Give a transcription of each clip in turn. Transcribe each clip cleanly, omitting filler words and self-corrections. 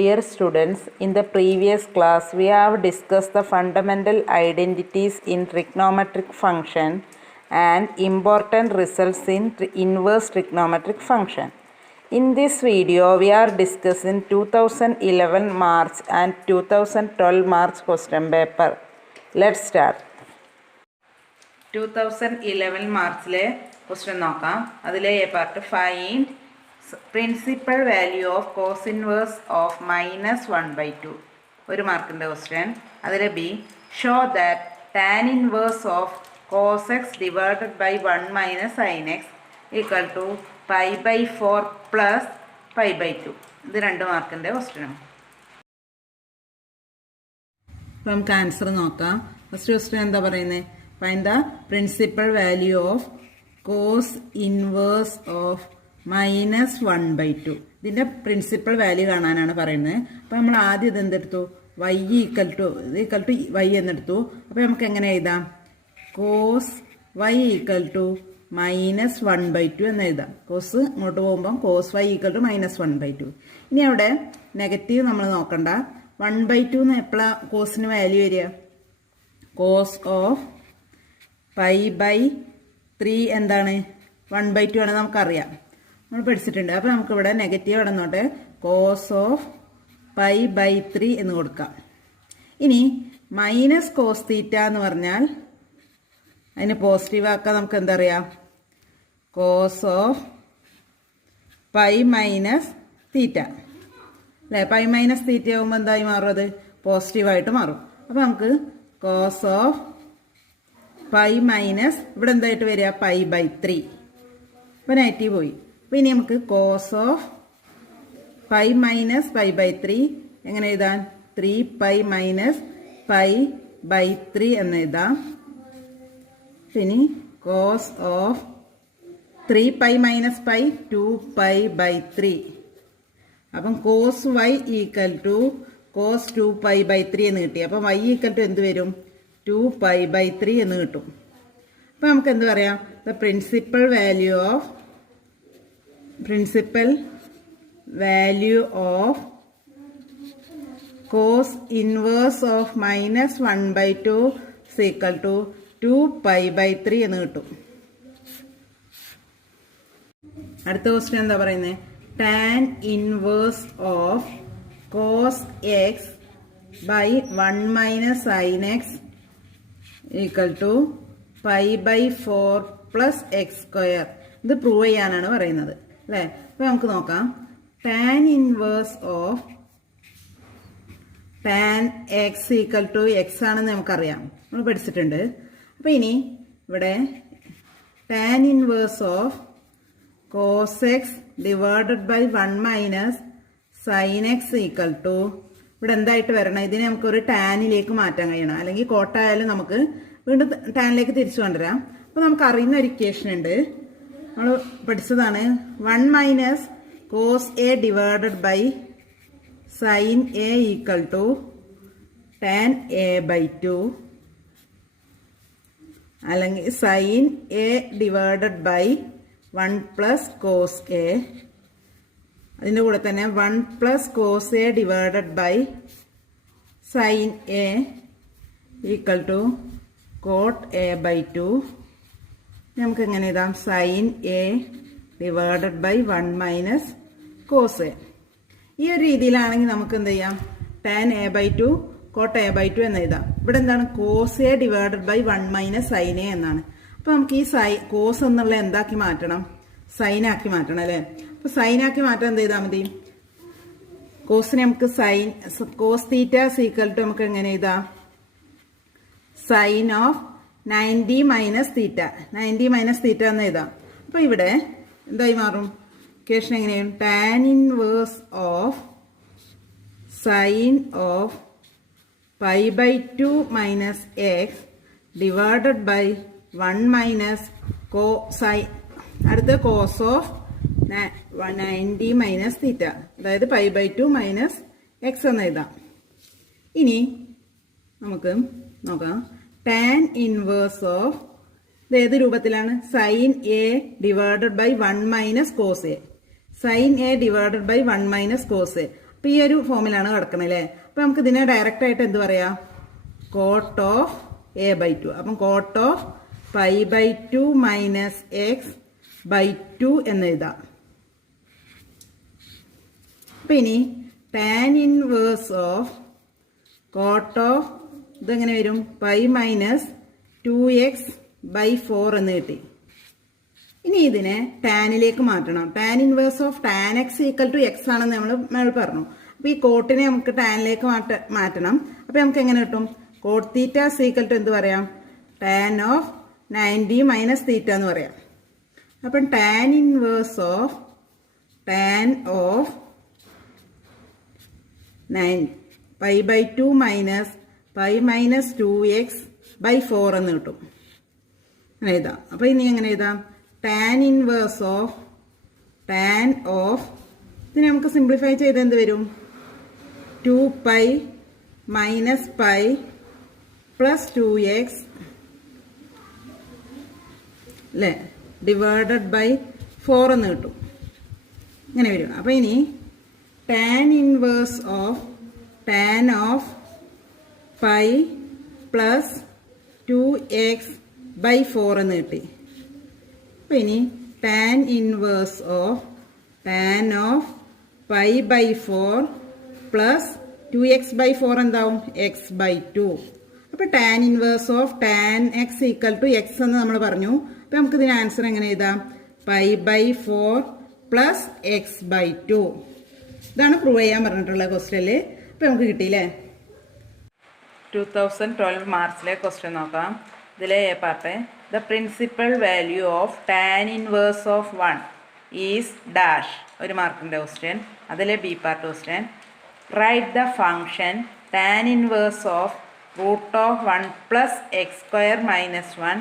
Dear students, in the previous class we have discussed the fundamental identities in trigonometric function and important results in inverse trigonometric function. In this video we are discussing 2011 March and 2012 March question paper. Let's start. 2011 മാർച്ചിലെ question നോക്കാം. അതിലെ A part find principal value of cos inverse of -1/2 ഒരു മാർക്കിൻ്റെ question. അതിലെ B show that tan inverse of cos x divided by 1 - sin x equal to π/4 plus π/2. ഇത് 2 മാർക്കിൻ്റെ ക്വസ്റ്റ്യനാണ്. അപ്പം നമുക്ക് ആൻസർ നോക്കാം. ഫസ്റ്റ് ക്വസ്റ്റ്യൻ എന്താ പറയുന്നത്? Find the principal value of cos inverse of -1/2. ഇതിൻ്റെ പ്രിൻസിപ്പൽ വാല്യൂ കാണാനാണ് പറയുന്നത്. അപ്പോൾ നമ്മൾ ആദ്യം ഇത് എന്തെടുത്തു? y ഈക്വൽ ടു y എന്നെടുത്തു. അപ്പോൾ നമുക്ക് എങ്ങനെ എഴുതാം? കോസ് y ഈക്വൽ ടു -1/2 എന്ന് എഴുതാം. കോസ് ഇങ്ങോട്ട് പോകുമ്പം കോസ് y ഈക്വൽ ടു -1/2. ഇനി അവിടെ നെഗറ്റീവ് നമ്മൾ നോക്കണ്ട. 1/2 എന്ന് എപ്പോഴാണ് കോസിന് വാല്യൂ വരിക? കോസ് ഓഫ് π/3 എന്താണ്? 1/2 ആണ്, നമുക്കറിയാം, നമ്മൾ പഠിച്ചിട്ടുണ്ട്. അപ്പോൾ നമുക്കിവിടെ നെഗറ്റീവ് ഇടന്നോട്ടെ. കോസ് ഓഫ് π/3 എന്ന് കൊടുക്കാം. ഇനി മൈനസ് കോസ് തീറ്റ എന്ന് പറഞ്ഞാൽ അതിന് പോസിറ്റീവ് ആക്കാൻ നമുക്ക് എന്താ അറിയാം? കോസ് ഓഫ് π മൈനസ് തീറ്റ അല്ലേ? π മൈനസ് തീറ്റ ആകുമ്പോൾ എന്തായി മാറും? അത് പോസിറ്റീവായിട്ട് മാറും. അപ്പോൾ നമുക്ക് കോസ് ഓഫ് π മൈനസ് ഇവിടെ എന്തായിട്ട് വരിക? π/3. അപ്പോൾ നെഗറ്റീവ് പോയി. അപ്പോൾ ഇനി നമുക്ക് കോസ് ഓഫ് π മൈനസ് π/3 എങ്ങനെ എഴുതാൻ? 3π മൈനസ് π/3 എന്ന് എഴുതാം. ഇനി കോസ് ഓഫ് 3π മൈനസ് π 2π/3. അപ്പം cos y equal to cos 2π/3 എന്ന് കിട്ടി. അപ്പം y ഈക്വൽ ടു എന്ത് വരും? 2π/3 എന്ന് കിട്ടും. അപ്പോൾ നമുക്ക് എന്ത് പറയാം? The principal value of cos inverse of -1/2 equal to 2π/3 എന്ന് കിട്ടും. അടുത്ത ക്വസ്റ്റ്യൻ എന്താ പറയുന്നത്? Tan inverse of cos x by 1 - sin x equal to π/4 plus x². ഇത് പ്രൂവ് ചെയ്യാനാണ് പറയുന്നത് അല്ലേ? അപ്പോൾ നമുക്ക് നോക്കാം. Tan inverse of tan x equal to x ആണെന്ന് നമുക്കറിയാം, നമ്മൾ പഠിച്ചിട്ടുണ്ട്. അപ്പോൾ ഇനി ഇവിടെ tan inverse of cos x divided by 1 - sin x equal to ഇവിടെ എന്തായിട്ട് വരണം? ഇതിനെ നമുക്കൊരു ടാനിലേക്ക് മാറ്റാൻ കഴിയണം, അല്ലെങ്കിൽ കോട്ടായാലും നമുക്ക് വീണ്ടും ടാനിലേക്ക് തിരിച്ചു കൊണ്ടുവരാം. അപ്പോൾ നമുക്ക് അറിയുന്ന ഒരു ഇക്വേഷൻ ഉണ്ട്, നമ്മൾ പഠിച്ചതാണ്. 1 - cos a divided by sin a equal to tan a/2 അല്ലെങ്കിൽ sin a divided by 1 + cos a. അതിൻ്റെ കൂടെ തന്നെ 1 + cos a divided by sin a equal to cot a/2. നമുക്ക് എങ്ങനെ എഴുതാം? sin a divided by 1 - cos a. ഈ ഒരു രീതിയിലാണെങ്കിൽ നമുക്ക് എന്ത് ചെയ്യാം? tan a/2 cot a/2 എന്ന് എഴുതാം. ഇവിടെ എന്താണ്? cos a divided by 1 - sin a എന്നാണ്. അപ്പോൾ നമുക്ക് ഈ കോസ് എന്നുള്ള എന്താക്കി മാറ്റണം? സൈനാക്കി മാറ്റണം അല്ലേ? അപ്പോൾ സൈനാക്കി മാറ്റാൻ എന്ത് ചെയ്താൽ മതി? കോസിനെ നമുക്ക് കോസ് തീറ്റ ഈക്വൽ ടു നമുക്ക് എങ്ങനെ എഴുതാം? സൈൻ ഓഫ് 90 - തീറ്റ 90 - എന്ന് എഴുതാം. അപ്പോൾ ഇവിടെ എന്തായി മാറും? ഇക്വേഷൻ എങ്ങനെയാണ്? Tan inverse of sine of π/2 minus x divided by 1 - sine അടുത്ത കോസ് ഓഫ് 90 - തീറ്റ, അതായത് π/2 മൈനസ് എക്സ് എന്ന് എഴുതാം. ഇനി നമുക്ക് നോക്കാം. ടാൻ ഇൻവേഴ്സ് ഓഫ് ഇത് ഏത് രൂപത്തിലാണ്? Sine A divided by 1 - cos a. Sine A divided by 1 - cos a. അപ്പോൾ ഈ ഒരു ഫോമിലാണ് കിടക്കുന്നത് അല്ലേ. അപ്പോൾ നമുക്ക് ഇതിനെ ഡയറക്റ്റ് ആയിട്ട് എന്ത് പറയാം, കോട്ട് ഓഫ് എ ബൈ 2. അപ്പം cot of pi by 2 minus x by 2 എന്ന് എഴുതാം. അപ്പം ഇനി tan inverse of cot of ഇതെങ്ങനെ വരും, പൈ മൈനസ് 2x ബൈ 4 എന്ന് കിട്ടി. ഇനി ഇതിനെ ടാനിലേക്ക് മാറ്റണം. Tan inverse of tan x equal to x ആണെന്ന് നമ്മൾ പറഞ്ഞു. അപ്പോൾ ഈ കോട്ടിനെ നമുക്ക് ടാനിലേക്ക് മാറ്റണം. അപ്പോൾ നമുക്ക് എങ്ങനെ കിട്ടും, കോട്ട് തീറ്റ ഈക്വൽ ടു എന്ത് പറയാം, ടാൻ ഓഫ് 90 മൈനസ് തീറ്റ എന്ന് പറയാം. അപ്പം tan inverse of tan of 9 pi by 2 minus pi minus 2x by 4 എന്ന് കിട്ടും. അങ്ങനെ എഴുതാം. അപ്പോൾ ഇനി എങ്ങനെ എഴുതാം, tan inverse of tan of ഇതിനെ നമുക്ക് സിംപ്ലിഫൈ ചെയ്ത് എന്ത് വരും, 2 pi minus pi plus 2x അല്ലേ ഡിവൈഡഡ് ബൈ 4 എന്ന് കിട്ടും. ഇങ്ങനെ വരും. അപ്പോൾ ഇനി tan inverse of tan of pi plus 2x by 4 എന്ന് കിട്ടി. അപ്പോൾ ഇനി tan inverse of tan of pi by 4 plus 2x by 4 എന്താവും, എക്സ് ബൈ 2. അപ്പോൾ tan inverse of tan x equal to x എന്ന് നമ്മൾ പറഞ്ഞു. അപ്പോൾ നമുക്ക് ഇതിന് ആൻസർ എങ്ങനെ എഴുതാം, pi by 4 plus x by 2. ഇതാണ് പ്രൂവ് ചെയ്യാൻ പറഞ്ഞിട്ടുള്ള ക്വസ്റ്റ്യനിൽ. അപ്പോൾ നമുക്ക് കിട്ടിയില്ലേ. 2012 മാർച്ചിലെ ക്വസ്റ്റ്യൻ നോക്കാം. ഇതിലെ A part, the principal value of tan inverse of 1 is dash, ഒരു മാർക്കിൻ്റെ ക്വസ്റ്റ്യൻ. അതിലെ B part question, right the function tan inverse of root of 1 plus x square minus 1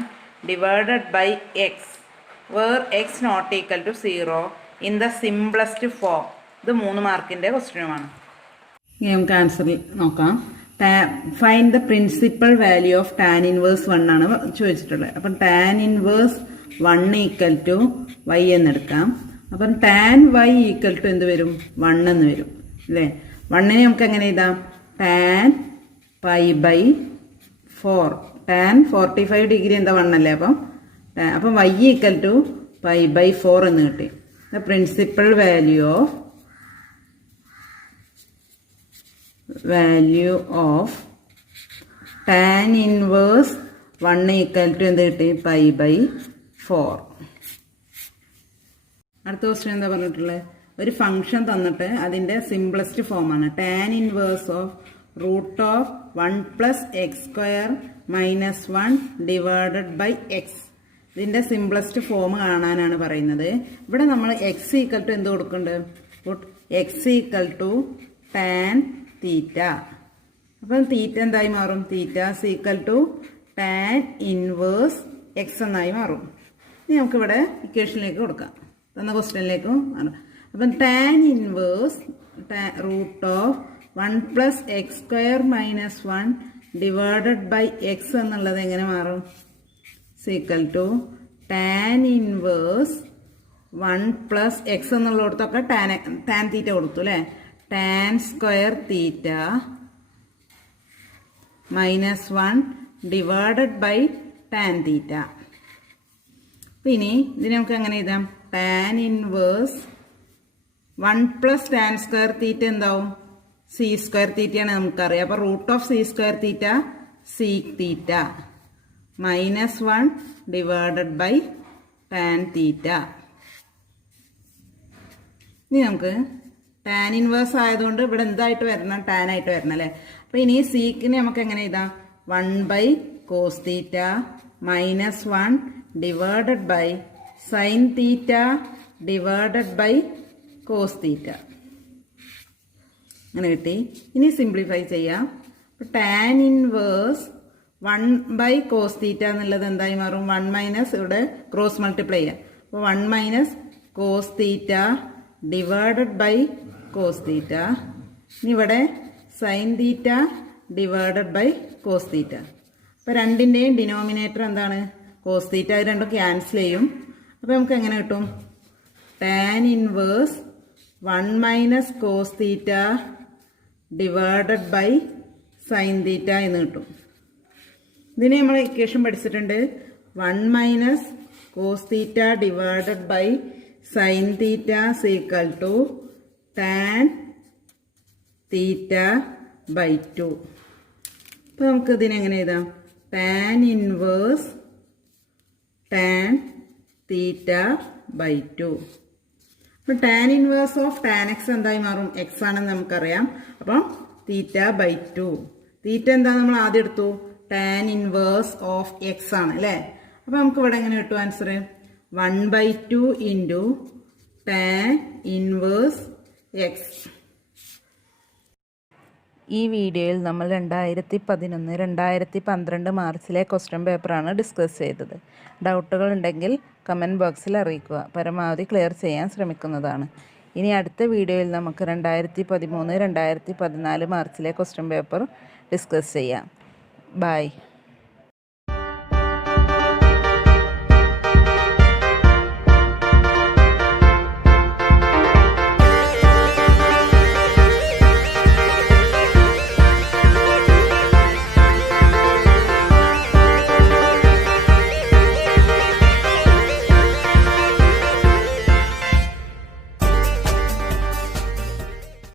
divided by x where x not equal to 0 in the simplest form. ഇത് 3 മാർക്കിൻ്റെ ക്വസ്റ്റ്യനുമാണ്. ഇനി നമുക്ക് answer നോക്കാം. Find the principal value of tan inverse 1 ആണ് ചോദിച്ചിട്ടുള്ളത്. അപ്പം tan inverse 1 equal to Y എന്നെടുക്കാം. അപ്പം ടാൻ വൈ ഈക്വൽ ടു എന്ത് വരും, 1 എന്ന് വരും അല്ലേ. 1നെ നമുക്ക് എങ്ങനെ എഴുതാം, tan pi by 4. Tan 45 degree എന്താ 1 അല്ലേ. അപ്പം y equal to pi by 4 എന്ന് കിട്ടി. The principal value of tan inverse 1 equal to എന്ത് കിട്ടി, പൈ ബൈ 4. അടുത്ത ക്വസ്റ്റ്യൻ എന്താ പറഞ്ഞിട്ടുള്ളത്, ഒരു ഫംഗ്ഷൻ തന്നിട്ട് അതിൻ്റെ സിംപ്ലസ്റ്റ് ഫോമാണ് tan inverse of root of 1 plus x square minus 1 divided by x. ഇതിൻ്റെ സിംപ്ലസ്റ്റ് ഫോം കാണാനാണ് പറയുന്നത്. ഇവിടെ നമ്മൾ എക്സ് ഈക്വൽ ടു എന്ത് കൊടുക്കുന്നുണ്ട്, x equal to tan theta. അപ്പം തീറ്റ എന്തായി മാറും, theta equal to tan inverse x എന്നായി മാറും. ഇനി നമുക്കിവിടെ ഇക്വേഷനിലേക്ക് കൊടുക്കാം, തന്ന ക്വസ്റ്റ്യനിലേക്കും മാറും. അപ്പം tan inverse root of 1 plus x square minus 1 divided by x എന്നുള്ളത് എങ്ങനെ മാറും, equal to tan inverse 1 plus x എന്നുള്ളിടത്തൊക്കെ ടാൻ തീറ്റ കൊടുത്തു അല്ലേ. Tan square theta minus 1 divided by tan theta. പിന്നെ ഇതിനെ നമുക്ക് എങ്ങനെ എഴുതാം, tan inverse 1 plus tan square theta എന്താവും, സി സ്ക്വയർ തീറ്റയാണ് നമുക്കറിയാം. അപ്പോൾ root of sec square theta sec theta minus 1 divided by tan തീറ്റ. ഇനി നമുക്ക് ടാൻ ഇൻവേഴ്സ് ആയതുകൊണ്ട് ഇവിടെ എന്തായിട്ട് വരണം, ടാൻ ആയിട്ട് വരണം അല്ലേ. അപ്പോൾ ഇനി സീക്കിനെ നമുക്ക് എങ്ങനെ എഴുതാം, 1 by cos theta minus 1 divided by sine theta divided by cos theta. അങ്ങനെ കിട്ടി. ഇനി സിംപ്ലിഫൈ ചെയ്യാം. Tan inverse 1 by cos theta എന്നുള്ളത് എന്തായി മാറും, 1 മൈനസ് ഇവിടെ ക്രോസ് മൾട്ടിപ്ലൈ ചെയ്യാം. അപ്പോൾ 1 minus cos theta divided by cos theta. ഇനി ഇവിടെ sine theta divided by cos theta. അപ്പോൾ രണ്ടിൻ്റെയും ഡിനോമിനേറ്റർ എന്താണ്, കോസ് തീറ്റ. അത് രണ്ടും ക്യാൻസൽ ചെയ്യും. അപ്പോൾ നമുക്ക് എങ്ങനെ കിട്ടും, tan inverse 1 minus cos theta divided by sine theta എന്ന് കിട്ടും. ഇതിന് നമ്മൾ ഇക്വേഷൻ പഠിച്ചിട്ടുണ്ട്. 1 minus cos theta divided by sine theta equal to tan theta by 2. അപ്പോൾ നമുക്ക് ഇതിനെങ്ങനെ എഴുതാം? Tan inverse tan theta by 2. അപ്പോൾ tan inverse of tan x എന്തായി മാറും? എക്സ് ആണെന്ന് നമുക്കറിയാം. അപ്പം തീറ്റ ബൈ 2. തീറ്റ എന്താ നമ്മൾ ആദ്യം എടുത്തു? ടാൻ ഇൻവേഴ്സ് ഓഫ് എക്സ് ആണ് അല്ലേ? അപ്പോൾ നമുക്ക് ഇവിടെ എങ്ങനെ കിട്ടും answer? 1/2 into tan inverse X. ഈ വീഡിയോയിൽ നമ്മൾ 2011, 2012 മാർച്ചിലെ ക്വസ്റ്റ്യൻ പേപ്പറാണ് ഡിസ്കസ് ചെയ്തത്. ഡൗട്ടുകൾ ഉണ്ടെങ്കിൽ കമൻറ്റ് ബോക്സിൽ അറിയിക്കുക. പരമാവധി ക്ലിയർ ചെയ്യാൻ ശ്രമിക്കുന്നതാണ്. ഇനി അടുത്ത വീഡിയോയിൽ നമുക്ക് 2013, 2014 മാർച്ചിലെ ക്വസ്റ്റ്യൻ പേപ്പർ ഡിസ്കസ് ചെയ്യാം. ബൈ.